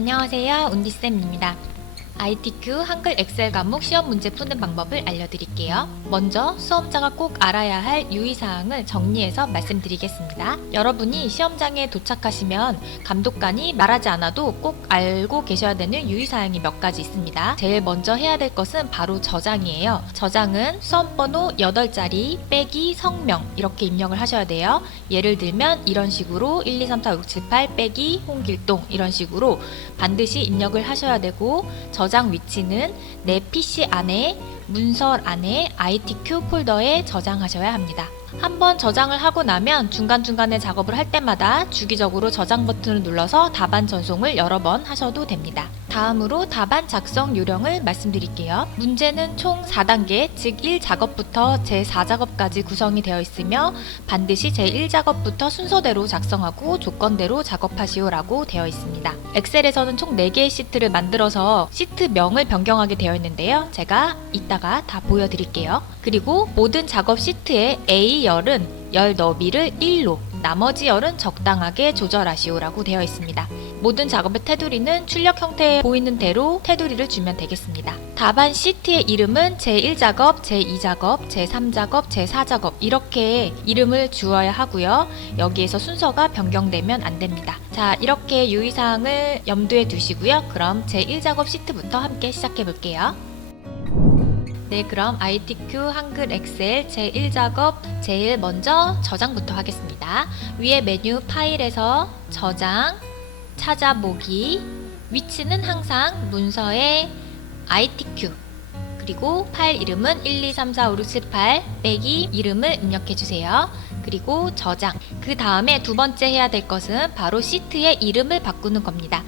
안녕하세요. 운디쌤입니다. ITQ 한글 엑셀 과목 시험 문제 푸는 방법을 알려드릴게요. 먼저 수험자가 꼭 알아야 할 유의사항을 정리해서 말씀드리겠습니다. 여러분이 시험장에 도착하시면 감독관이 말하지 않아도 꼭 알고 계셔야 되는 유의사항이 몇 가지 있습니다. 제일 먼저 해야 될 것은 바로 저장이에요. 저장은 수험번호 8자리 빼기 성명 이렇게 입력을 하셔야 돼요. 예를 들면 이런 식으로 1, 2, 3, 4, 5, 6, 7, 8 빼기 홍길동 이런 식으로 반드시 입력을 하셔야 되고, 저장 위치는 내 PC 안에 문서 안에 ITQ 폴더에 저장하셔야 합니다. 한번 저장을 하고 나면 중간중간에 작업을 할 때마다 주기적으로 저장 버튼을 눌러서 답안 전송을 여러 번 하셔도 됩니다. 다음으로 답안 작성 요령을 말씀드릴게요. 문제는 총 4단계, 즉 1작업부터 제4작업까지 구성이 되어 있으며 반드시 제1작업부터 순서대로 작성하고 조건대로 작업하시오라고 되어 있습니다. 엑셀에서는 총 4개의 시트를 만들어서 시트명을 변경하게 되어 있는데요. 제가 이따가 다 보여드릴게요. 그리고 모든 작업 시트의 A열은 열 너비를 1로, 나머지 열은 적당하게 조절하시오라고 되어 있습니다. 모든 작업의 테두리는 출력 형태에 보이는 대로 테두리를 주면 되겠습니다. 답안 시트의 이름은 제1작업, 제2작업, 제3작업, 제4작업 이렇게 이름을 주어야 하고요. 여기에서 순서가 변경되면 안 됩니다. 자, 이렇게 유의사항을 염두에 두시고요. 그럼 제1작업 시트부터 함께 시작해 볼게요. 네, 그럼 ITQ 한글 엑셀 제1작업 제일 먼저 저장부터 하겠습니다. 위에 메뉴 파일에서 저장, 찾아보기, 위치는 항상 문서에 ITQ, 그리고 파일 이름은 1, 2, 3, 4, 5, 6, 7, 8 빼기 이름을 입력해주세요. 그리고 저장. 그 다음에 두 번째 해야 될 것은 바로 시트의 이름을 바꾸는 겁니다.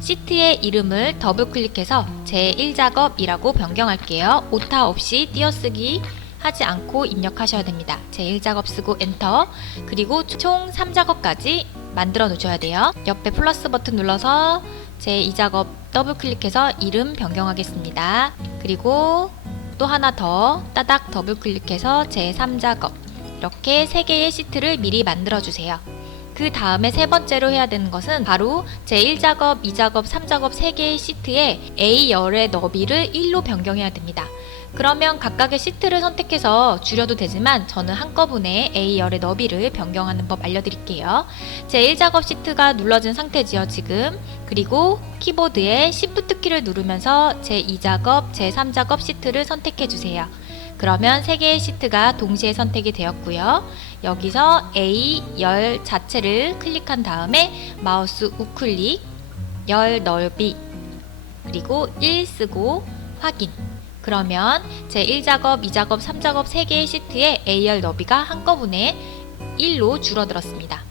시트의 이름을 더블 클릭해서 제1작업이라고 변경할게요. 오타 없이 띄어쓰기 하지 않고 입력하셔야 됩니다. 제1작업 쓰고 엔터. 그리고 총 3작업까지 만들어 놓으셔야 돼요. 옆에 플러스 버튼 눌러서 제2작업 더블 클릭해서 이름 변경하겠습니다. 그리고 또 하나 더 따닥 더블 클릭해서 제3작업. 이렇게 3개의 시트를 미리 만들어 주세요. 그 다음에 세 번째로 해야 되는 것은 바로 제1작업, 2작업, 3작업 3개의 시트에 A열의 너비를 1로 변경해야 됩니다. 그러면 각각의 시트를 선택해서 줄여도 되지만 저는 한꺼번에 A열의 너비를 변경하는 법 알려드릴게요. 제1작업 시트가 눌러진 상태지요, 지금. 그리고 키보드에 Shift 키를 누르면서 제2작업, 제3작업 시트를 선택해주세요. 그러면 3개의 시트가 동시에 선택이 되었고요. 여기서 A 열 자체를 클릭한 다음에 마우스 우클릭, 열 넓이, 그리고 1 쓰고 확인. 그러면 제1작업, 2작업, 3작업 3개의 시트에 A열 너비가 한꺼번에 1로 줄어들었습니다.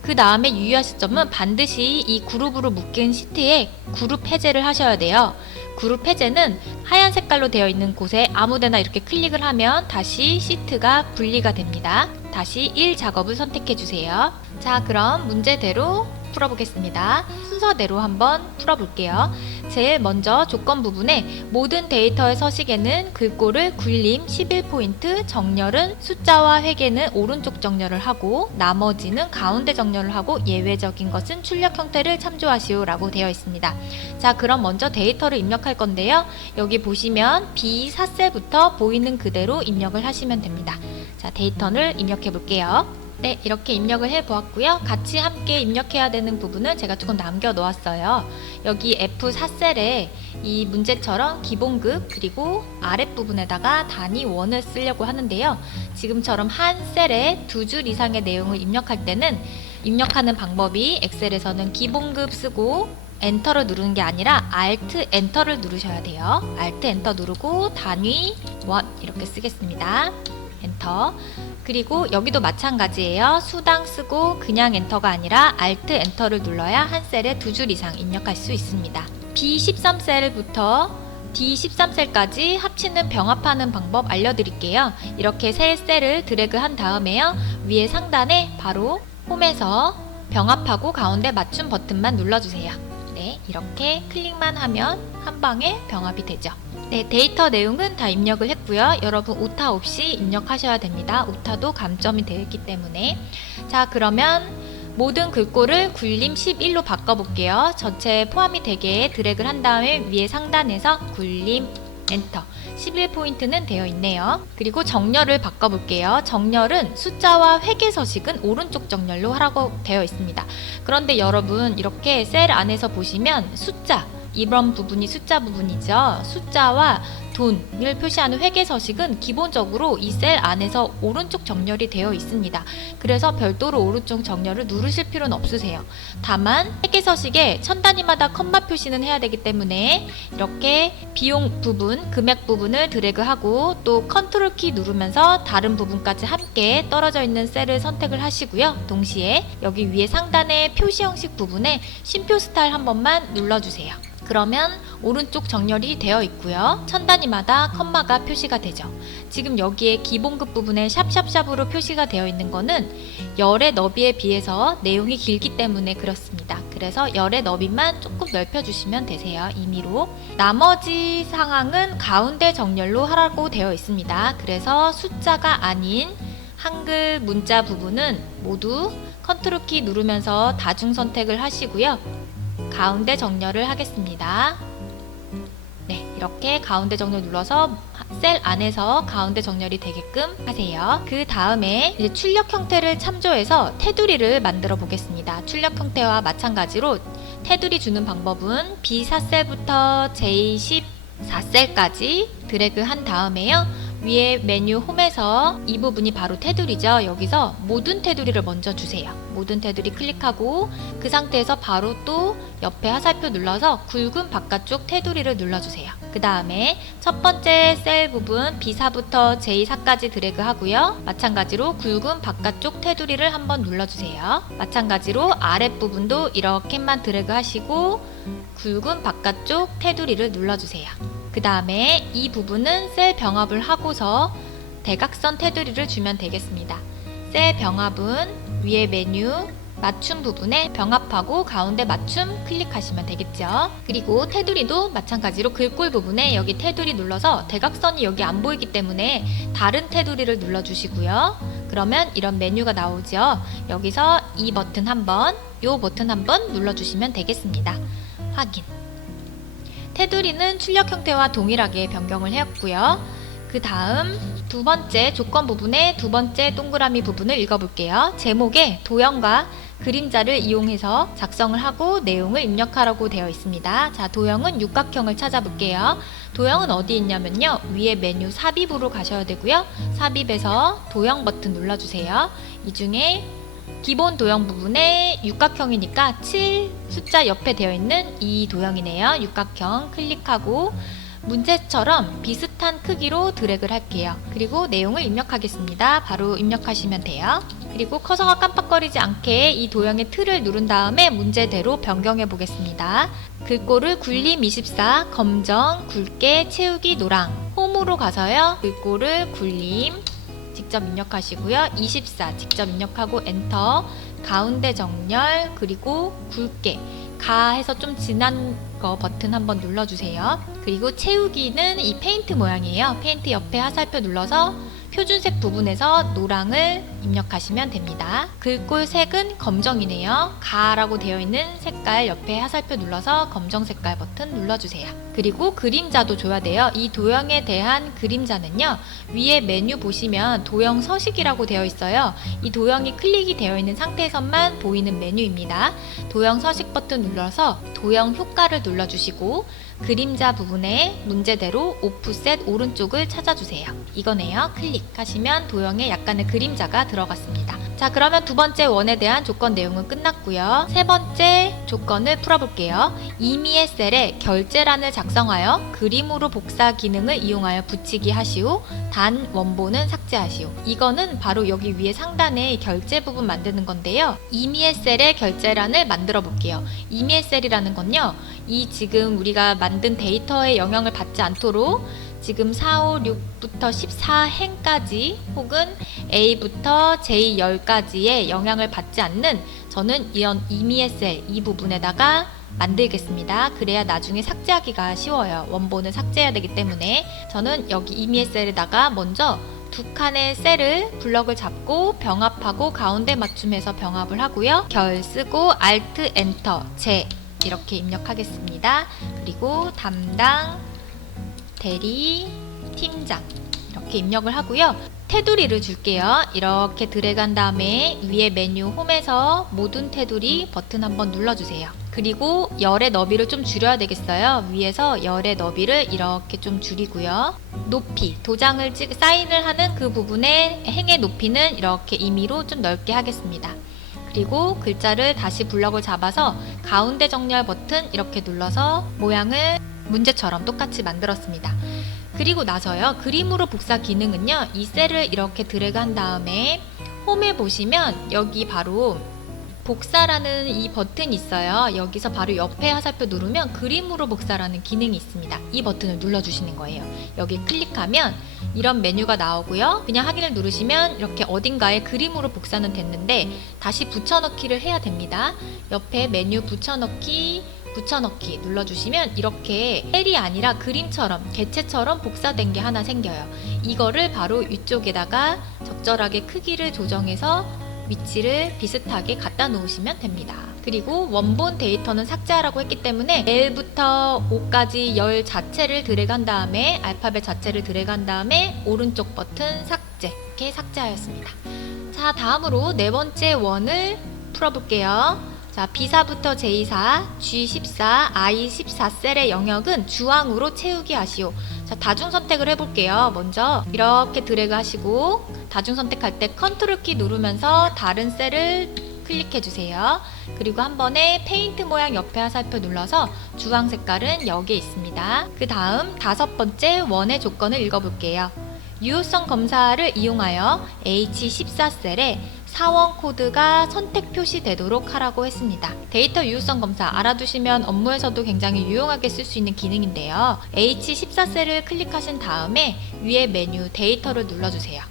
그 다음에 유의하실 점은 반드시 이 그룹으로 묶인 시트에 그룹 해제를 하셔야 돼요. 그룹 해제는 하얀 색깔로 되어 있는 곳에 아무데나 이렇게 클릭을 하면 다시 시트가 분리가 됩니다. 다시 1작업을 선택해 주세요. 자, 그럼 문제대로 풀어보겠습니다. 순서대로 한번 풀어볼게요. 제일 먼저 조건 부분에 모든 데이터의 서식에는 글꼴을 굴림 11포인트, 정렬은 숫자와 회계는 오른쪽 정렬을 하고 나머지는 가운데 정렬을 하고 예외적인 것은 출력 형태를 참조하시오 라고 되어 있습니다. 자, 그럼 먼저 데이터를 입력할 건데요. 여기 보시면 B4셀부터 보이는 그대로 입력을 하시면 됩니다. 자, 데이터를 입력해 볼게요. 네, 이렇게 입력을 해 보았고요. 같이 함께 입력해야 되는 부분은 제가 조금 남겨 놓았어요. 여기 F4셀에 이 문제처럼 기본급 그리고 아랫부분에다가 단위 원을 쓰려고 하는데요. 지금처럼 한 셀에 2줄 이상의 내용을 입력할 때는 입력하는 방법이 엑셀에서는 기본급 쓰고 엔터를 누르는 게 아니라 Alt 엔터를 누르셔야 돼요. Alt 엔터 누르고 단위 원 이렇게 쓰겠습니다. 엔터. 그리고 여기도 마찬가지예요. 수당 쓰고 그냥 엔터가 아니라 Alt 엔터를 눌러야 한 셀에 2줄 이상 입력할 수 있습니다. B13셀부터 D13셀까지 합치는 병합하는 방법 알려드릴게요. 이렇게 세 셀을 드래그 한 다음에요. 위에 상단에 바로 홈에서 병합하고 가운데 맞춤 버튼만 눌러주세요. 네, 이렇게 클릭만 하면 한 방에 병합이 되죠. 네, 데이터 내용은 다 입력을 했고요. 여러분 오타 없이 입력하셔야 됩니다. 오타도 감점이 되어 있기 때문에. 자, 그러면 모든 글꼴을 굴림 11로 바꿔볼게요. 전체 포함이 되게 드래그를 한 다음에 위에 상단에서 굴림 엔터. 11포인트는 되어 있네요. 그리고 정렬을 바꿔볼게요. 정렬은 숫자와 회계 서식은 오른쪽 정렬로 하라고 되어 있습니다. 그런데 여러분 이렇게 셀 안에서 보시면 숫자, 이번 부분이 숫자 부분이죠. 숫자와 돈을 표시하는 회계 서식은 기본적으로 이 셀 안에서 오른쪽 정렬이 되어 있습니다. 그래서 별도로 오른쪽 정렬을 누르실 필요는 없으세요. 다만 회계 서식에 천 단위마다 컴마 표시는 해야 되기 때문에 이렇게 비용 부분, 금액 부분을 드래그하고 또 컨트롤 키 누르면서 다른 부분까지 함께 떨어져 있는 셀을 선택을 하시고요. 동시에 여기 위에 상단의 표시 형식 부분에 쉼표 스타일 한 번만 눌러주세요. 그러면 오른쪽 정렬이 되어 있고요. 천 단위마다 컴마가 표시가 되죠. 지금 여기에 기본급 부분에 샵샵샵으로 표시가 되어 있는 거는 열의 너비에 비해서 내용이 길기 때문에 그렇습니다. 그래서 열의 너비만 조금 넓혀주시면 되세요. 임의로. 나머지 상황은 가운데 정렬로 하라고 되어 있습니다. 그래서 숫자가 아닌 한글 문자 부분은 모두 컨트롤 키 누르면서 다중 선택을 하시고요. 가운데 정렬을 하겠습니다. 네, 이렇게 가운데 정렬 눌러서 셀 안에서 가운데 정렬이 되게끔 하세요. 그 다음에 이제 출력 형태를 참조해서 테두리를 만들어 보겠습니다. 출력 형태와 마찬가지로 테두리 주는 방법은 B4셀부터 J14셀까지 드래그 한 다음에요. 위에 메뉴 홈에서 이 부분이 바로 테두리죠. 여기서 모든 테두리를 먼저 주세요. 모든 테두리 클릭하고 그 상태에서 바로 또 옆에 화살표 눌러서 굵은 바깥쪽 테두리를 눌러주세요. 그 다음에 첫 번째 셀 부분 B4부터 J4까지 드래그 하고요. 마찬가지로 굵은 바깥쪽 테두리를 한번 눌러주세요. 마찬가지로 아랫부분도 이렇게만 드래그 하시고 굵은 바깥쪽 테두리를 눌러주세요. 그 다음에 이 부분은 셀 병합을 하고서 대각선 테두리를 주면 되겠습니다. 셀 병합은 위에 메뉴 맞춤 부분에 병합하고 가운데 맞춤 클릭하시면 되겠죠. 그리고 테두리도 마찬가지로 글꼴 부분에 여기 테두리 눌러서 대각선이 여기 안 보이기 때문에 다른 테두리를 눌러주시고요. 그러면 이런 메뉴가 나오죠. 여기서 이 버튼 한번, 이 버튼 한번 눌러주시면 되겠습니다. 확인. 테두리는 출력 형태와 동일하게 변경을 했고요. 그 다음 두 번째 조건 부분의 두 번째 동그라미 부분을 읽어볼게요. 제목에 도형과 그림자를 이용해서 작성을 하고 내용을 입력하라고 되어 있습니다. 자, 도형은 육각형을 찾아볼게요. 도형은 어디 있냐면요. 위에 메뉴 삽입으로 가셔야 되고요. 삽입에서 도형 버튼 눌러주세요. 이 중에 기본 도형 부분에 육각형이니까 7 숫자 옆에 되어 있는 이 도형이네요. 육각형 클릭하고 문제처럼 비슷한 크기로 드래그를 할게요. 그리고 내용을 입력하겠습니다. 바로 입력하시면 돼요. 그리고 커서가 깜빡거리지 않게 이 도형의 틀을 누른 다음에 문제대로 변경해 보겠습니다. 글꼴을 굴림 24, 검정, 굵게, 채우기, 노랑. 홈으로 가서요. 글꼴을 굴림 직접 입력하시고요. 24 직접 입력하고 엔터. 가운데 정렬 그리고 굵게 가 해서 좀 진한 거 버튼 한번 눌러주세요. 그리고 채우기는 이 페인트 모양이에요. 페인트 옆에 화살표 눌러서 표준색 부분에서 노랑을 입력하시면 됩니다. 글꼴 색은 검정이네요. 가라고 되어 있는 색깔 옆에 화살표 눌러서 검정 색깔 버튼 눌러주세요. 그리고 그림자도 줘야 돼요. 이 도형에 대한 그림자는요. 위에 메뉴 보시면 도형 서식이라고 되어 있어요. 이 도형이 클릭이 되어 있는 상태에서만 보이는 메뉴입니다. 도형 서식 버튼 눌러서 도형 효과를 눌러주시고 그림자 부분에 문제대로 오프셋 오른쪽을 찾아주세요. 이거네요. 클릭하시면 도형에 약간의 그림자가 들어갔습니다. 자, 그러면 두 번째 원에 대한 조건 내용은 끝났고요. 세 번째 조건을 풀어볼게요. 임의의 셀에 결제란을 작성하여 그림으로 복사 기능을 이용하여 붙이기 하시오. 단 원본은 삭제하시오. 이거는 바로 여기 위에 상단에 결제 부분 만드는 건데요. 임의의 셀에 결제란을 만들어 볼게요. 임의의 셀이라는 건요. 이 지금 우리가 만든 데이터에 영향을 받지 않도록 지금 4, 5, 6부터 14행까지 혹은 A부터 J10까지의 영향을 받지 않는 저는 이런 임의의 셀 이 부분에다가 만들겠습니다. 그래야 나중에 삭제하기가 쉬워요. 원본을 삭제해야 되기 때문에 저는 여기 임의의 셀에다가 먼저 두 칸의 셀을 블럭을 잡고 병합하고 가운데 맞춤해서 병합을 하고요. 결 쓰고 Alt 엔터 제 이렇게 입력하겠습니다. 그리고 담당, 대리, 팀장 이렇게 입력을 하고요. 테두리를 줄게요. 이렇게 드래그한 다음에 위에 메뉴 홈에서 모든 테두리 버튼 한번 눌러주세요. 그리고 열의 너비를 좀 줄여야 되겠어요. 위에서 열의 너비를 이렇게 좀 줄이고요. 높이, 도장을 사인을 하는 그 부분의 행의 높이는 이렇게 임의로 좀 넓게 하겠습니다. 그리고 글자를 다시 블럭을 잡아서 가운데 정렬 버튼 이렇게 눌러서 모양을 문제처럼 똑같이 만들었습니다. 그리고 나서요, 그림으로 복사 기능은요, 이 셀을 이렇게 드래그한 다음에 홈에 보시면 여기 바로 복사라는 이 버튼이 있어요. 여기서 바로 옆에 화살표 누르면 그림으로 복사라는 기능이 있습니다. 이 버튼을 눌러주시는 거예요. 여기 클릭하면 이런 메뉴가 나오고요. 그냥 확인을 누르시면 이렇게 어딘가에 그림으로 복사는 됐는데 다시 붙여넣기를 해야 됩니다. 옆에 메뉴 붙여넣기 눌러주시면 이렇게 헬이 아니라 그림처럼 개체처럼 복사된 게 하나 생겨요. 이거를 바로 위쪽에다가 적절하게 크기를 조정해서 위치를 비슷하게 갖다 놓으시면 됩니다. 그리고 원본 데이터는 삭제하라고 했기 때문에 L부터 O까지 열 자체를 드래그한 다음에 알파벳 자체를 드래그한 다음에 오른쪽 버튼 삭제 이렇게 삭제하였습니다. 자, 다음으로 네 번째 원을 풀어볼게요. 자, B4부터 J4, G14, I14 셀의 영역은 주황으로 채우기 하시오. 자, 다중 선택을 해볼게요. 먼저 이렇게 드래그 하시고 다중 선택할 때 컨트롤 키 누르면서 다른 셀을 클릭해주세요. 그리고 한 번에 페인트 모양 옆에 화살표 눌러서 주황 색깔은 여기에 있습니다. 그 다음 다섯 번째 원의 조건을 읽어볼게요. 유효성 검사를 이용하여 H14 셀에 사원 코드가 선택 표시되도록 하라고 했습니다. 데이터 유효성 검사 알아두시면 업무에서도 굉장히 유용하게 쓸 수 있는 기능인데요. H14 셀을 클릭하신 다음에 위에 메뉴 데이터를 눌러주세요.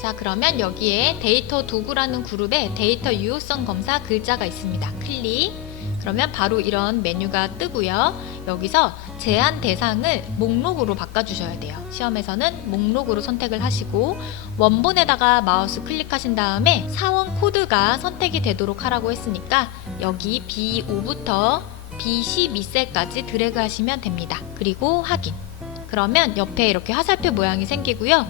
자, 그러면 여기에 데이터 도구라는 그룹에 데이터 유효성 검사 글자가 있습니다. 클릭. 그러면 바로 이런 메뉴가 뜨고요. 여기서 제한 대상을 목록으로 바꿔주셔야 돼요. 시험에서는 목록으로 선택을 하시고 원본에다가 마우스 클릭하신 다음에 사원 코드가 선택이 되도록 하라고 했으니까 여기 B5부터 B12셀까지 드래그 하시면 됩니다. 그리고 확인. 그러면 옆에 이렇게 화살표 모양이 생기고요.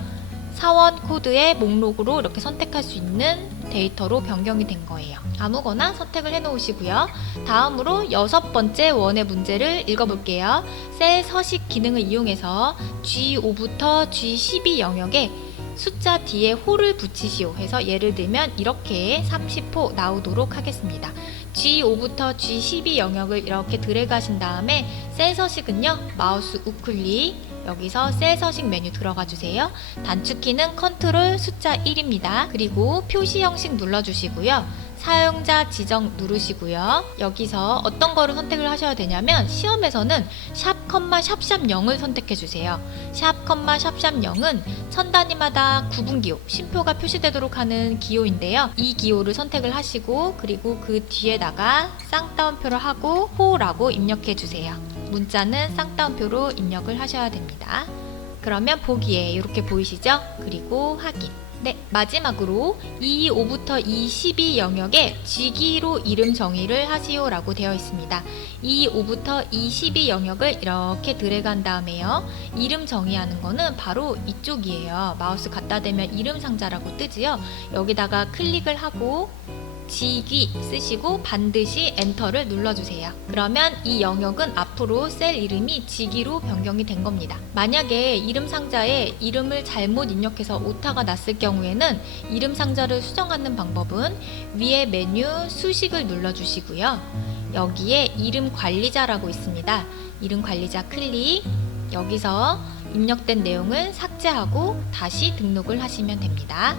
사원 코드의 목록으로 이렇게 선택할 수 있는 데이터로 변경이 된 거예요. 아무거나 선택을 해 놓으시고요. 다음으로 여섯 번째 원의 문제를 읽어볼게요. 셀 서식 기능을 이용해서 G5부터 G12 영역에 숫자 뒤에 호를 붙이시오 해서 예를 들면 이렇게 30호 나오도록 하겠습니다. G5부터 G12 영역을 이렇게 드래그 하신 다음에 셀 서식은요, 마우스 우클릭 여기서 셀 서식 메뉴 들어가 주세요. 단축키는 컨트롤 숫자 1입니다. 그리고 표시 형식 눌러주시고요. 사용자 지정 누르시고요. 여기서 어떤 거를 선택을 하셔야 되냐면 시험에서는 샵, 샵샵 0을 선택해 주세요. 샵, 샵샵 0은 천 단위마다 구분 기호, 쉼표가 표시되도록 하는 기호인데요. 이 기호를 선택을 하시고 그리고 그 뒤에다가 쌍따옴표를 하고 호라고 입력해 주세요. 문자는 쌍따옴표로 입력을 하셔야 됩니다. 그러면 보기에 이렇게 보이시죠? 그리고 확인. 네, 마지막으로 E5부터 E12 영역에 쥐기로 이름 정의를 하시오 라고 되어 있습니다. E5부터 E12 영역을 이렇게 드래그한 다음에요. 이름 정의하는 거는 바로 이쪽이에요. 마우스 갖다 대면 이름 상자라고 뜨지요. 여기다가 클릭을 하고 지기 쓰시고 반드시 엔터를 눌러주세요. 그러면 이 영역은 앞으로 셀 이름이 지기로 변경이 된 겁니다. 만약에 이름 상자에 이름을 잘못 입력해서 오타가 났을 경우에는 이름 상자를 수정하는 방법은 위에 메뉴 수식을 눌러주시고요. 여기에 이름 관리자라고 있습니다. 이름 관리자 클릭. 여기서 입력된 내용을 삭제하고 다시 등록을 하시면 됩니다.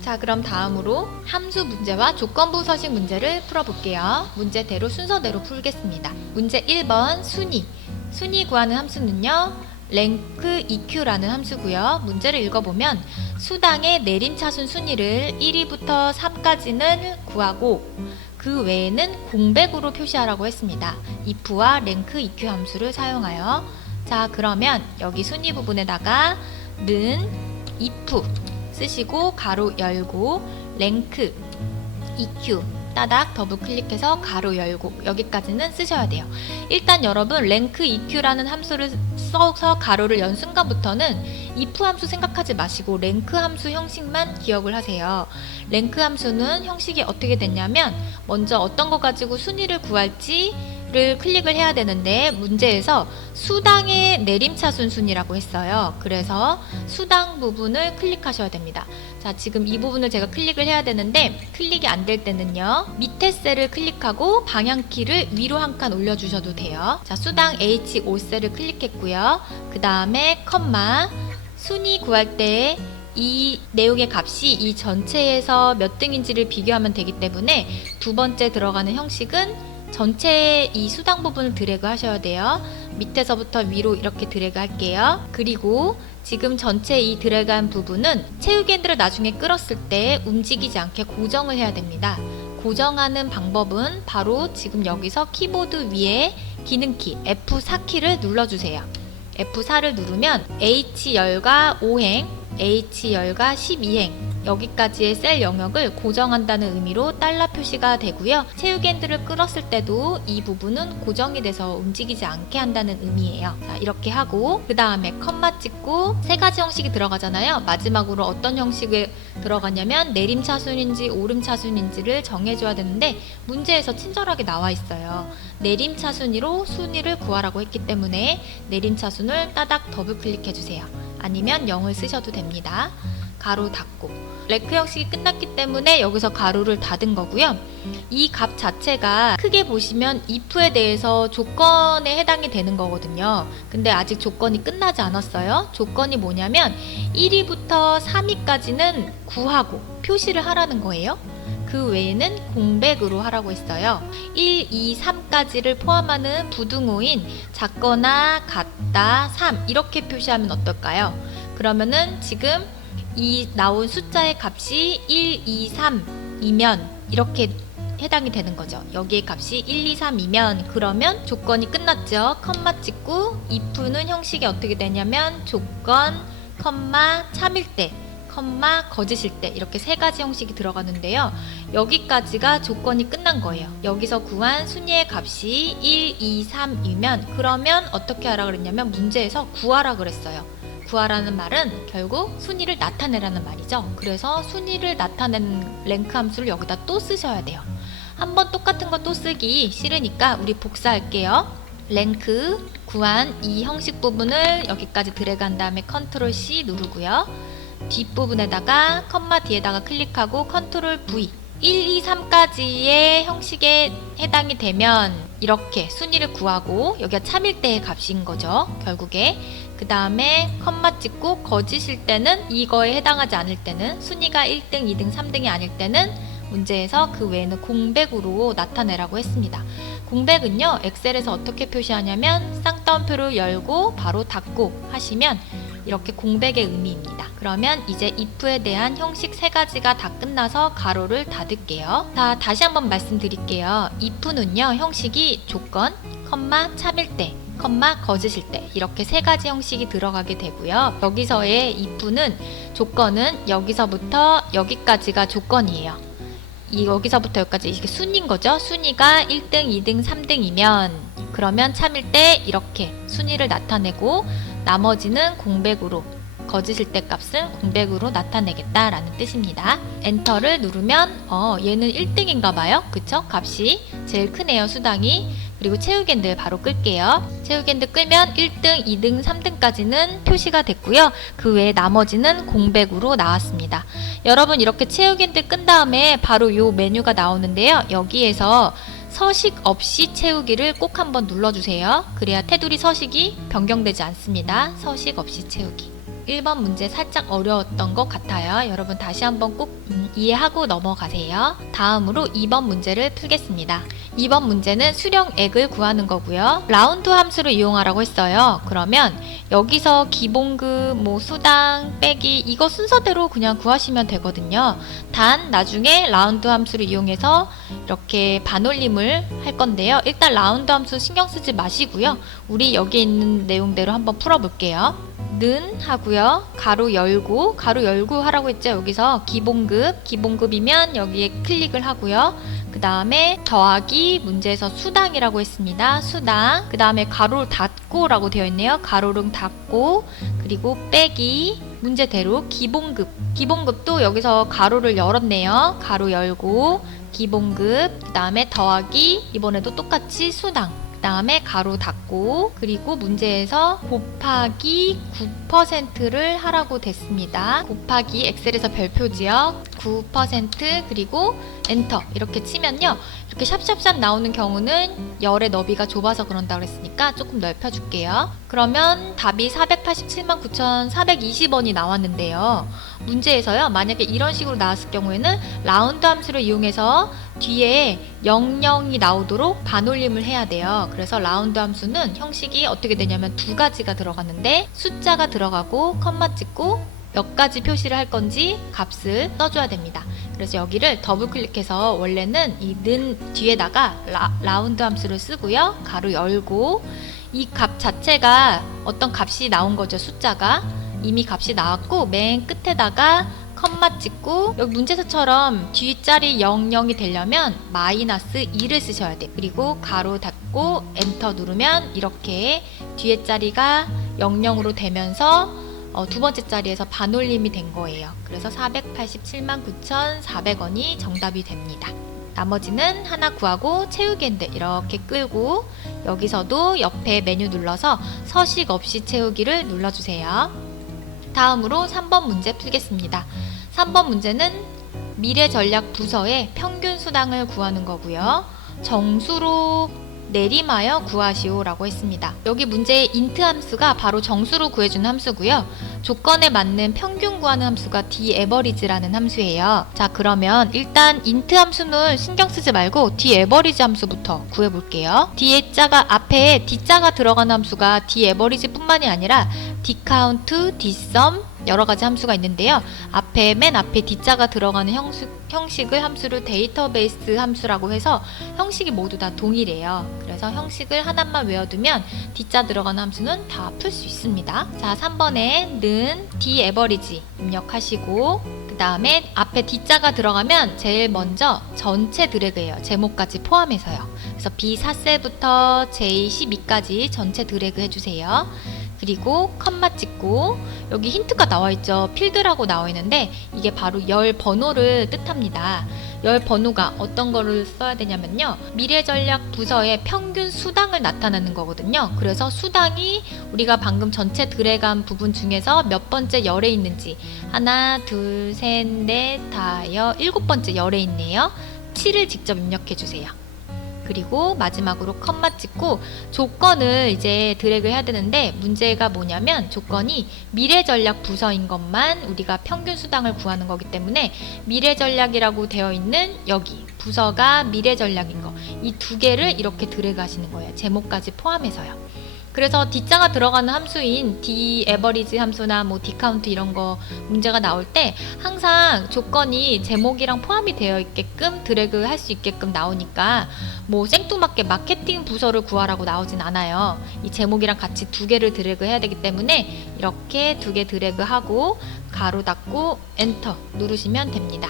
자, 그럼 다음으로 함수 문제와 조건부 서식 문제를 풀어볼게요. 문제대로 순서대로 풀겠습니다. 문제 1번 순위 구하는 함수는요, 랭크 EQ라는 함수고요. 문제를 읽어보면 수당의 내림차순 순위를 1위부터 3까지는 구하고 그 외에는 공백으로 표시하라고 했습니다. if와 랭크 EQ 함수를 사용하여 자, 그러면 여기 순위 부분에다가 는 if 쓰시고 가로 열고 랭크 eq 따닥 더블 클릭해서 가로 열고 여기까지는 쓰셔야 돼요. 일단 여러분 랭크 eq라는 함수를 써서 가로를 연 순간부터는 if 함수 생각하지 마시고 랭크 함수 형식만 기억을 하세요. 랭크 함수는 형식이 어떻게 됐냐면 먼저 어떤 거 가지고 순위를 구할지를 클릭을 해야 되는데 문제에서 수당의 내림차순 순이라고 했어요. 그래서 수당 부분을 클릭하셔야 됩니다. 자, 지금 이 부분을 제가 클릭을 해야 되는데 클릭이 안 될 때는요 밑에 셀을 클릭하고 방향키를 위로 한 칸 올려주셔도 돼요. 자, 수당 H5셀을 클릭했고요. 그 다음에 컴마 순위 구할 때 이 내용의 값이 이 전체에서 몇 등인지를 비교하면 되기 때문에 두 번째 들어가는 형식은 전체 이 수당 부분을 드래그 하셔야 돼요. 밑에서부터 위로 이렇게 드래그 할게요. 그리고 지금 전체 이 드래그한 부분은 채우기 핸들을 나중에 끌었을 때 움직이지 않게 고정을 해야 됩니다. 고정하는 방법은 바로 지금 여기서 키보드 위에 기능키 F4키를 눌러주세요. F4를 누르면 H열과 5행, H열과 12행 여기까지의 셀 영역을 고정한다는 의미로 달러 표시가 되고요. 채우기 핸들을 끌었을 때도 이 부분은 고정이 돼서 움직이지 않게 한다는 의미예요. 자, 이렇게 하고 그 다음에 컴마 찍고 세 가지 형식이 들어가잖아요. 마지막으로 어떤 형식을 들어가냐면 내림차순인지 오름차순인지를 정해줘야 되는데 문제에서 친절하게 나와 있어요. 내림차순위로 순위를 구하라고 했기 때문에 내림차순을 따닥 더블 클릭해주세요. 아니면 0을 쓰셔도 됩니다. 가로 닫고 랭크 형식이 끝났기 때문에 여기서 가로를 닫은 거고요. 이 값 자체가 크게 보시면 if에 대해서 조건에 해당이 되는 거거든요. 근데 아직 조건이 끝나지 않았어요. 조건이 뭐냐면 1위부터 3위까지는 구하고 표시를 하라는 거예요. 그 외에는 공백으로 하라고 했어요. 1, 2, 3까지를 포함하는 부등호인 작거나 같다, 3 이렇게 표시하면 어떨까요? 그러면은 지금 이 나온 숫자의 값이 1, 2, 3이면 이렇게 해당이 되는 거죠. 여기에 값이 1, 2, 3이면 그러면 조건이 끝났죠. 컴마 찍고 if는 형식이 어떻게 되냐면 조건, 컴마, 참일 때 컴마 거짓일 때 이렇게 세 가지 형식이 들어가는데요. 여기까지가 조건이 끝난 거예요. 여기서 구한 순위의 값이 1, 2, 3이면 그러면 어떻게 하라 그랬냐면 문제에서 구하라 그랬어요. 구하라는 말은 결국 순위를 나타내라는 말이죠. 그래서 순위를 나타내는 랭크 함수를 여기다 또 쓰셔야 돼요. 한번 똑같은 거 또 쓰기 싫으니까 우리 복사할게요. 랭크 구한 이 형식 부분을 여기까지 드래그한 다음에 컨트롤 C 누르고요. 뒷부분에다가 컴마 뒤에다가 클릭하고 컨트롤 V 1, 2, 3까지의 형식에 해당이 되면 이렇게 순위를 구하고 여기가 참일 때의 값인 거죠. 결국에 그 다음에 컴마 찍고 거짓일 때는 이거에 해당하지 않을 때는 순위가 1등, 2등, 3등이 아닐 때는 문제에서 그 외에는 공백으로 나타내라고 했습니다. 공백은요 엑셀에서 어떻게 표시하냐면 쌍따옴표를 열고 바로 닫고 하시면 이렇게 공백의 의미입니다. 그러면 이제 if에 대한 형식 세 가지가 다 끝나서 가로를 닫을게요. 자, 다시 한번 말씀드릴게요. if는요 형식이 조건, 컴마, 참일 때 컴마 거짓일 때 이렇게 세 가지 형식이 들어가게 되고요. 여기서의 if는 조건은 여기서부터 여기까지가 조건이에요. 여기서부터 여기까지 이게 순위인 거죠. 순위가 1등, 2등, 3등이면 그러면 참일 때 이렇게 순위를 나타내고 나머지는 공백으로 거짓일 때 값은 공백으로 나타내겠다라는 뜻입니다. 엔터를 누르면 얘는 1등인가 봐요. 그쵸? 값이 제일 크네요. 수당이. 그리고 채우기 핸들 바로 끌게요. 채우기 핸들 끌면 1등, 2등, 3등까지는 표시가 됐고요. 그 외에 나머지는 공백으로 나왔습니다. 여러분 이렇게 채우기 핸들 끈 다음에 바로 요 메뉴가 나오는데요. 여기에서 서식 없이 채우기를 꼭 한번 눌러주세요. 그래야 테두리 서식이 변경되지 않습니다. 서식 없이 채우기. 1번 문제 살짝 어려웠던 것 같아요. 여러분 다시 한번 꼭 이해하고 넘어가세요. 다음으로 2번 문제를 풀겠습니다. 2번 문제는 수령액을 구하는 거고요. 라운드 함수를 이용하라고 했어요. 그러면 여기서 기본급, 수당, 빼기 이거 순서대로 그냥 구하시면 되거든요. 단 나중에 라운드 함수를 이용해서 이렇게 반올림을 할 건데요. 일단 라운드 함수 신경 쓰지 마시고요. 우리 여기 있는 내용대로 한번 풀어볼게요. 는 하고요. 가로 열고 하라고 했죠. 여기서 기본급이면 여기에 클릭을 하고요. 그 다음에 더하기 문제에서 수당이라고 했습니다. 수당. 그 다음에 가로를 닫고라고 되어 있네요. 가로를 닫고 그리고 빼기 문제대로 기본급도 여기서 가로를 열었네요. 가로 열고 기본급. 그 다음에 더하기 이번에도 똑같이 수당. 그 다음에 가로 닫고 그리고 문제에서 곱하기 9%를 하라고 됐습니다. 곱하기 엑셀에서 별표지요. 9% 그리고 엔터 이렇게 치면요. 이렇게 샵샵샵 나오는 경우는 열의 너비가 좁아서 그런다 그랬으니까 조금 넓혀줄게요. 그러면 답이 4,879,420원이 나왔는데요. 문제에서요. 만약에 이런 식으로 나왔을 경우에는 라운드 함수를 이용해서 뒤에 00이 나오도록 반올림을 해야 돼요. 그래서 라운드 함수는 형식이 어떻게 되냐면 두 가지가 들어가는데 숫자가 들어가고 컴마 찍고 몇 가지 표시를 할 건지 값을 써줘야 됩니다. 그래서 여기를 더블 클릭해서 원래는 이 는 뒤에다가 라운드 함수를 쓰고요. 가로 열고 이 값 자체가 어떤 값이 나온 거죠. 숫자가 이미 값이 나왔고 맨 끝에다가 컴마 찍고 여기 문제서처럼 뒷자리 00이 되려면 마이너스 2를 쓰셔야 돼요. 그리고 가로 닫고 엔터 누르면 이렇게 뒤에 자리가 00으로 되면서 두 번째 자리에서 반올림이 된 거예요. 그래서 4,879,400원이 정답이 됩니다. 나머지는 하나 구하고 채우기인데 이렇게 끌고 여기서도 옆에 메뉴 눌러서 서식 없이 채우기를 눌러주세요. 다음으로 3번 문제 풀겠습니다. 3번 문제는 미래전략 부서의 평균 수당을 구하는 거고요. 정수로 내림하여 구하시오 라고 했습니다. 여기 문제의 int 함수가 바로 정수로 구해주는 함수고요. 조건에 맞는 평균 구하는 함수가 daverage라는 함수예요. 자, 그러면 일단 int 함수는 신경 쓰지 말고 daverage 함수부터 구해볼게요. 앞에 d자가 들어가는 함수가 daverage 뿐만이 아니라 dcount, dsum 여러 가지 함수가 있는데요. 맨 앞에 d자가 들어가는 형식을 함수를 데이터베이스 함수라고 해서 형식이 모두 다 동일해요. 그래서 형식을 하나만 외워두면 d자 들어가는 함수는 다 풀 수 있습니다. 자, 3번에 는 daverage 입력하시고 그 다음에 앞에 d자가 들어가면 제일 먼저 전체 드래그예요. 제목까지 포함해서요. 그래서 B4셀부터 J12까지 전체 드래그 해주세요. 그리고 컴마 찍고 여기 힌트가 나와있죠. 필드라고 나와있는데 이게 바로 열 번호를 뜻합니다. 열 번호가 어떤 거를 써야 되냐면요. 미래전략 부서의 평균 수당을 나타내는 거거든요. 그래서 수당이 우리가 방금 전체 드래그한 부분 중에서 몇 번째 열에 있는지 하나, 둘, 셋, 넷, 다섯, 7번째 열에 있네요. 7을 직접 입력해 주세요. 그리고 마지막으로 컴마 찍고 조건을 이제 드래그 해야 되는데 문제가 뭐냐면 조건이 미래전략 부서인 것만 우리가 평균 수당을 구하는 거기 때문에 미래전략이라고 되어 있는 여기 부서가 미래전략인 거 이 두 개를 이렇게 드래그 하시는 거예요. 제목까지 포함해서요. 그래서 d자가 들어가는 함수인 daverage 함수나 뭐 dcount 이런 거 문제가 나올 때 항상 조건이 제목이랑 포함이 되어 있게끔 드래그 할 수 있게끔 나오니까 뭐 생뚱맞게 마케팅 부서를 구하라고 나오진 않아요. 이 제목이랑 같이 두 개를 드래그 해야 되기 때문에 이렇게 두 개 드래그 하고 가로 닫고 엔터 누르시면 됩니다.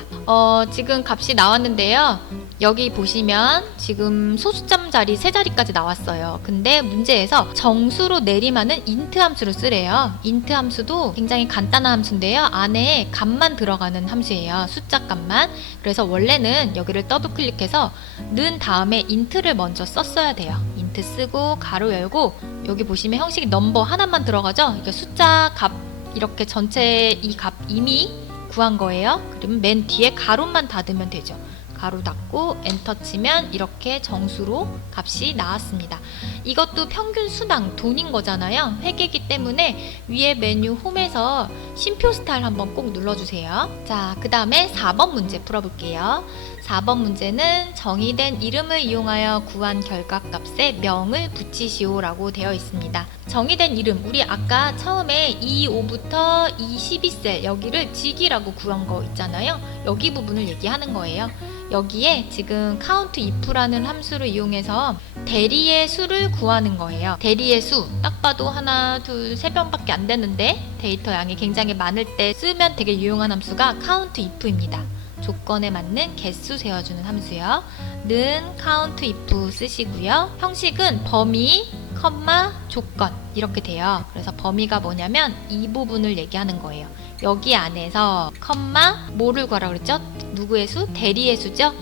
지금 값이 나왔는데요. 여기 보시면 지금 소수점 자리 세 자리까지 나왔어요. 근데 문제에서 정수로 내림하는 int 함수를 쓰래요. int 함수도 굉장히 간단한 함수인데요. 안에 값만 들어가는 함수예요. 숫자 값만. 그래서 원래는 여기를 더블 클릭해서 는 다음에 int를 먼저 썼어야 돼요. int 쓰고 가로 열고 여기 보시면 형식이 넘버 하나만 들어가죠. 이게 숫자 값 이렇게 전체 이 값 이미 구한 거예요. 그러면 맨 뒤에 가로만 닫으면 되죠. 가로 닫고 엔터 치면 이렇게 정수로 값이 나왔습니다. 이것도 평균 수당 돈인 거잖아요. 회계이기 때문에 위에 메뉴 홈에서 쉼표 스타일 한번 꼭 눌러주세요. 자, 그 다음에 4번 문제 풀어볼게요. 4번 문제는 정의된 이름을 이용하여 구한 결과값에 명을 붙이시오 라고 되어 있습니다. 정의된 이름, 우리 아까 처음에 25부터 22셀 여기를 직이라고 구한 거 있잖아요. 여기 부분을 얘기하는 거예요. 여기에 지금 count if라는 함수를 이용해서 대리의 수를 구하는 거예요. 대리의 수, 딱 봐도 하나, 둘, 세 병밖에 안 되는데 데이터 양이 굉장히 많을 때 쓰면 되게 유용한 함수가 countIf입니다. 조건에 맞는 개수 세워주는 함수요. 는 countIf 쓰시고요. 형식은 범위, 컴마, 조건 이렇게 돼요. 그래서 범위가 뭐냐면 이 부분을 얘기하는 거예요. 여기 안에서 컴마 뭐를 구하라고 그랬죠? 누구의 수? 대리의 수죠?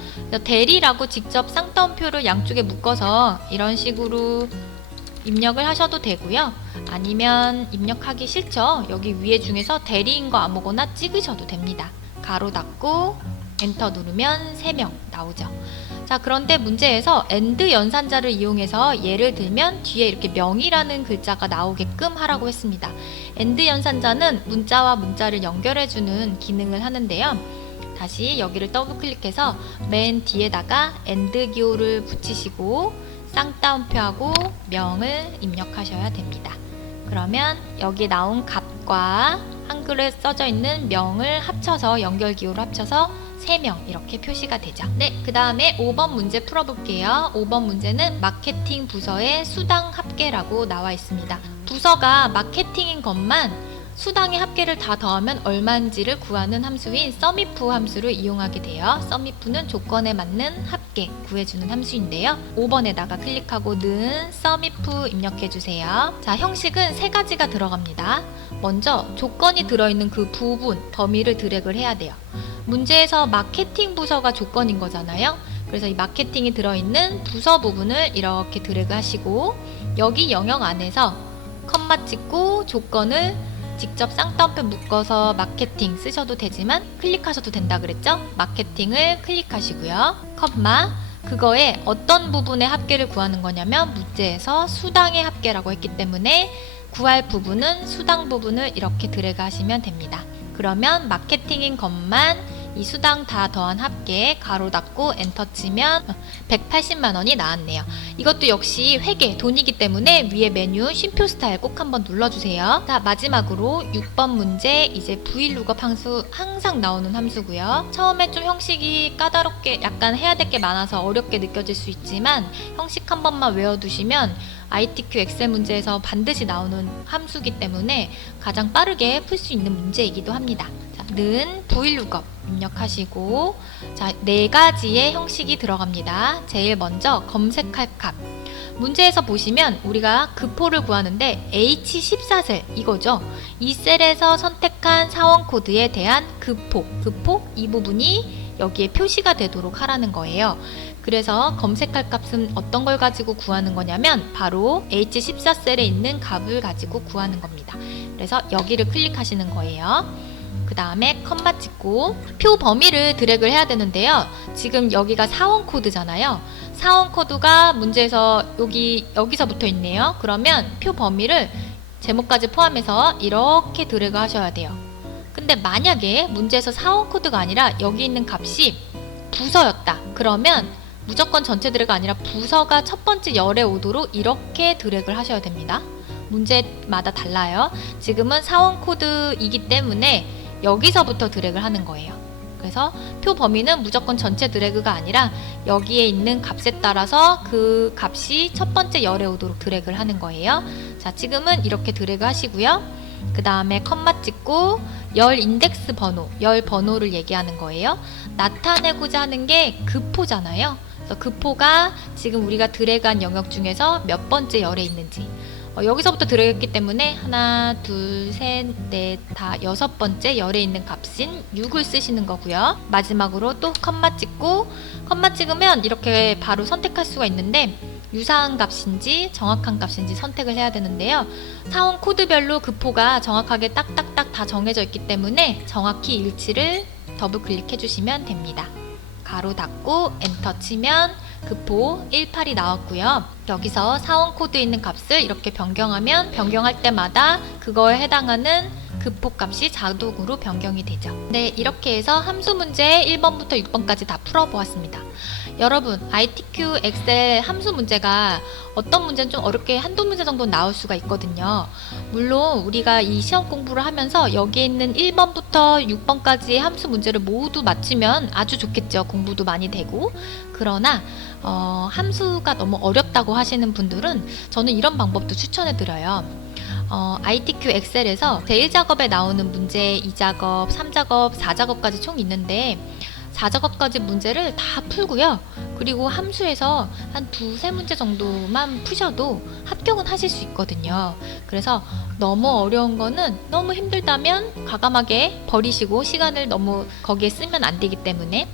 대리라고 직접 쌍따옴표를 양쪽에 묶어서 이런 식으로 입력을 하셔도 되고요. 아니면 입력하기 싫죠? 여기 위에 중에서 대리인 거 아무거나 찍으셔도 됩니다. 가로 닫고 엔터 누르면 3명 나오죠. 자, 그런데 문제에서 AND 연산자를 이용해서 예를 들면 뒤에 이렇게 명이라는 글자가 나오게끔 하라고 했습니다. AND 연산자는 문자와 문자를 연결해주는 기능을 하는데요. 다시 여기를 더블 클릭해서 맨 뒤에다가 AND 기호를 붙이시고 쌍따옴표하고 명을 입력하셔야 됩니다. 그러면 여기 나온 값과 한글에 써져 있는 명을 합쳐서 연결 기호를 합쳐서 3명 이렇게 표시가 되죠. 네, 그 다음에 5번 문제 풀어볼게요. 5번 문제는 마케팅 부서의 수당 합계라고 나와 있습니다. 부서가 마케팅인 것만 수당의 합계를 다 더하면 얼마인지를 구하는 함수인 sumif 함수를 이용하게 돼요. sumif는 조건에 맞는 합계 구해주는 함수인데요. 5번에다가 클릭하고 는 sumif 입력해주세요. 자, 형식은 3가지가 들어갑니다. 먼저 조건이 들어있는 그 부분, 범위를 드래그를 해야 돼요. 문제에서 마케팅 부서가 조건인 거잖아요. 그래서 이 마케팅이 들어있는 부서 부분을 이렇게 드래그 하시고 여기 영역 안에서 컴마 찍고 조건을 직접 쌍따옴표 묶어서 마케팅 쓰셔도 되지만 클릭하셔도 된다 그랬죠? 마케팅을 클릭하시고요. 컴마 그거에 어떤 부분의 합계를 구하는 거냐면 문제에서 수당의 합계라고 했기 때문에 구할 부분은 수당 부분을 이렇게 드래그 하시면 됩니다. 그러면 마케팅인 것만 이 수당 다 더한 합계 가로 닫고 엔터 치면 180만 원이 나왔네요. 이것도 역시 회계 돈이기 때문에 위에 메뉴 쉼표 스타일 꼭 한번 눌러주세요. 자, 마지막으로 6번 문제 이제 VLOOKUP 함수 항상 나오는 함수고요. 처음에 좀 형식이 까다롭게 약간 해야 될 게 많아서 어렵게 느껴질 수 있지만 형식 한 번만 외워두시면 ITQ 엑셀 문제에서 반드시 나오는 함수이기 때문에 가장 빠르게 풀 수 있는 문제이기도 합니다. 자, 는 VLOOKUP 입력하시고 자, 4가지의 형식이 들어갑니다. 제일 먼저 검색할 값. 문제에서 보시면 우리가 급호를 구하는데 H14셀 이거죠. 이 셀에서 선택한 사원 코드에 대한 급호 이 부분이 여기에 표시가 되도록 하라는 거예요. 그래서 검색할 값은 어떤 걸 가지고 구하는 거냐면 바로 H14셀에 있는 값을 가지고 구하는 겁니다. 그래서 여기를 클릭하시는 거예요. 그 다음에 컴마 찍고 표 범위를 드래그를 해야 되는데요. 지금 여기가 사원 코드잖아요. 사원 코드가 문제에서 여기서 붙어 있네요. 그러면 표 범위를 제목까지 포함해서 이렇게 드래그 하셔야 돼요. 근데 만약에 문제에서 사원 코드가 아니라 여기 있는 값이 부서였다. 그러면 무조건 전체 드래그 아니라 부서가 첫 번째 열에 오도록 이렇게 드래그를 하셔야 됩니다. 문제마다 달라요. 지금은 사원 코드이기 때문에 여기서부터 드래그를 하는 거예요. 그래서 표 범위는 무조건 전체 드래그가 아니라 여기에 있는 값에 따라서 그 값이 첫 번째 열에 오도록 드래그를 하는 거예요. 자, 지금은 이렇게 드래그 하시고요. 그 다음에 컴마 찍고 열 인덱스 번호, 열 번호를 얘기하는 거예요. 나타내고자 하는 게 급호잖아요. 그래서 급호가 지금 우리가 드래그한 영역 중에서 몇 번째 열에 있는지 여기서부터 드래그했기 때문에 하나, 둘, 셋, 넷, 다 6번째 열에 있는 값인 6을 쓰시는 거고요. 마지막으로 또 컴마 찍고 컴마 찍으면 이렇게 바로 선택할 수가 있는데 유사한 값인지 정확한 값인지 선택을 해야 되는데요. 사원 코드별로 급호가 정확하게 딱딱딱 다 정해져 있기 때문에 정확히 일치를 더블 클릭해 주시면 됩니다. 가로 닫고 엔터 치면 급호 18이 나왔고요. 여기서 사원 코드에 있는 값을 이렇게 변경하면 변경할 때마다 그거에 해당하는 급호 값이 자동으로 변경이 되죠. 네, 이렇게 해서 함수 문제 1번부터 6번까지 다 풀어보았습니다. 여러분, ITQ 엑셀 함수 문제가 어떤 문제는 좀 어렵게 한두 문제 정도 나올 수가 있거든요. 물론 우리가 이 시험 공부를 하면서 여기에 있는 1번부터 6번까지의 함수 문제를 모두 맞추면 아주 좋겠죠. 공부도 많이 되고. 그러나 함수가 너무 어렵다고 하시는 분들은 저는 이런 방법도 추천해드려요. ITQ 엑셀에서 제1작업에 나오는 문제 2작업, 3작업, 4작업까지 총 있는데 4작업까지 문제를 다 풀고요. 그리고 함수에서 한 두세 문제 정도만 푸셔도 합격은 하실 수 있거든요. 그래서 너무 어려운 거는 너무 힘들다면 과감하게 버리시고 시간을 너무 거기에 쓰면 안 되기 때문에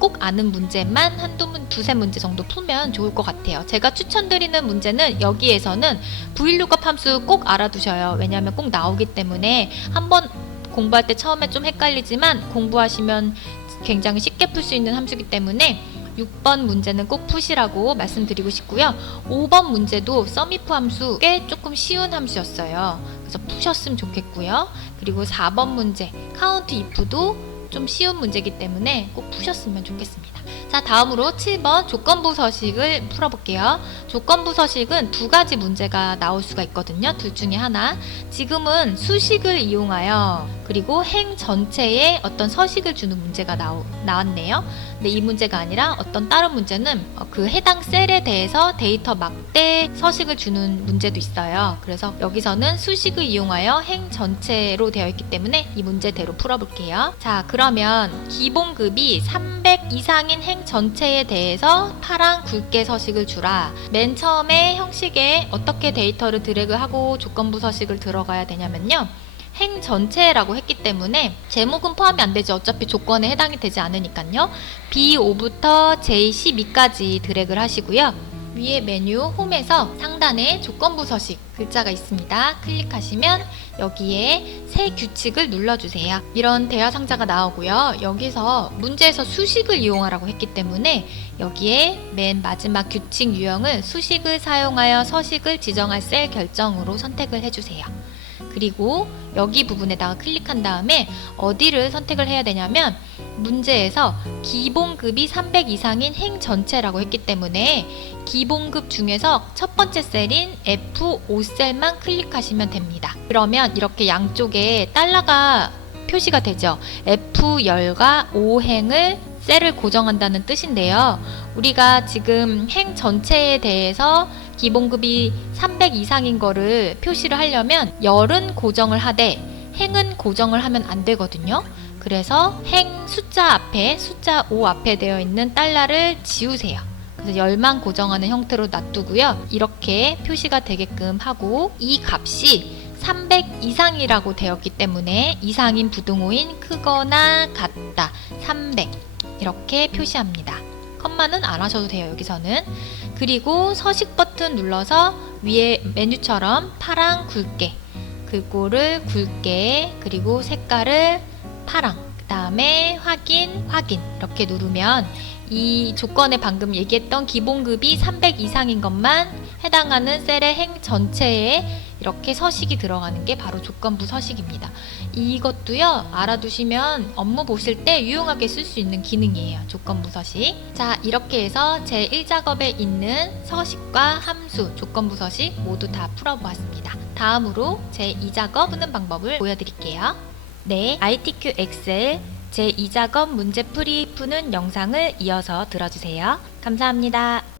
꼭 아는 문제만 두세 문제 정도 풀면 좋을 것 같아요. 제가 추천드리는 문제는 여기에서는 VLOOKUP 함수 꼭 알아두셔요. 왜냐하면 꼭 나오기 때문에 한번 공부할 때 처음에 좀 헷갈리지만 공부하시면 굉장히 쉽게 풀 수 있는 함수이기 때문에 6번 문제는 꼭 푸시라고 말씀드리고 싶고요. 5번 문제도 썸이프 함수 꽤 조금 쉬운 함수였어요. 그래서 푸셨으면 좋겠고요. 그리고 4번 문제 카운트 if도 좀 쉬운 문제이기 때문에 꼭 푸셨으면 좋겠습니다. 자, 다음으로 7번 조건부 서식을 풀어볼게요. 조건부 서식은 두 가지 문제가 나올 수가 있거든요. 둘 중에 하나. 지금은 수식을 이용하여 그리고 행 전체에 어떤 서식을 주는 문제가 나왔네요. 근데 이 문제가 아니라 어떤 다른 문제는 그 해당 셀에 대해서 데이터 막대 서식을 주는 문제도 있어요. 그래서 여기서는 수식을 이용하여 행 전체로 되어 있기 때문에 이 문제대로 풀어볼게요. 자, 그러면 기본급이 300 이상인 행 전체에 대해서 파랑 굵게 서식을 주라. 맨 처음에 형식에 어떻게 데이터를 드래그하고 조건부 서식을 들어가야 되냐면요. 행 전체라고 했기 때문에 제목은 포함이 안 되죠. 어차피 조건에 해당이 되지 않으니까요. B5부터 J12까지 드래그를 하시고요. 위에 메뉴 홈에서 상단에 조건부 서식 글자가 있습니다. 클릭하시면 여기에 새 규칙을 눌러주세요. 이런 대화 상자가 나오고요. 여기서 문제에서 수식을 이용하라고 했기 때문에 여기에 맨 마지막 규칙 유형을 수식을 사용하여 서식을 지정할 셀 결정으로 선택을 해주세요. 그리고 여기 부분에다가 클릭한 다음에 어디를 선택을 해야 되냐면 문제에서 기본급이 300 이상인 행 전체라고 했기 때문에 기본급 중에서 첫 번째 셀인 F5셀만 클릭하시면 됩니다. 그러면 이렇게 양쪽에 달러가 표시가 되죠. F10과 5행을 셀을 고정한다는 뜻인데요. 우리가 지금 행 전체에 대해서 기본급이 300 이상인 거를 표시를 하려면 열은 고정을 하되 행은 고정을 하면 안 되거든요. 그래서 행 숫자 앞에 숫자 5 앞에 되어 있는 달러를 지우세요. 그래서 열만 고정하는 형태로 놔두고요. 이렇게 표시가 되게끔 하고 이 값이 300 이상이라고 되었기 때문에 이상인 부등호인 크거나 같다 300 이렇게 표시합니다. 컴마는 안 하셔도 돼요. 여기서는. 그리고 서식 버튼 눌러서 위에 메뉴처럼 파랑 굵게 글꼴을 굵게 그리고 색깔을 파랑 그 다음에 확인 이렇게 누르면 이 조건에 방금 얘기했던 기본급이 300 이상인 것만 해당하는 셀의 행 전체에 이렇게 서식이 들어가는 게 바로 조건부 서식입니다. 이것도요 알아두시면 업무 보실 때 유용하게 쓸 수 있는 기능이에요. 조건부 서식. 자, 이렇게 해서 제1작업에 있는 서식과 함수, 조건부 서식 모두 다 풀어보았습니다. 다음으로 제2작업 푸는 방법을 보여드릴게요. 네, ITQ 엑셀 제2작업 문제풀이 푸는 영상을 이어서 들어주세요. 감사합니다.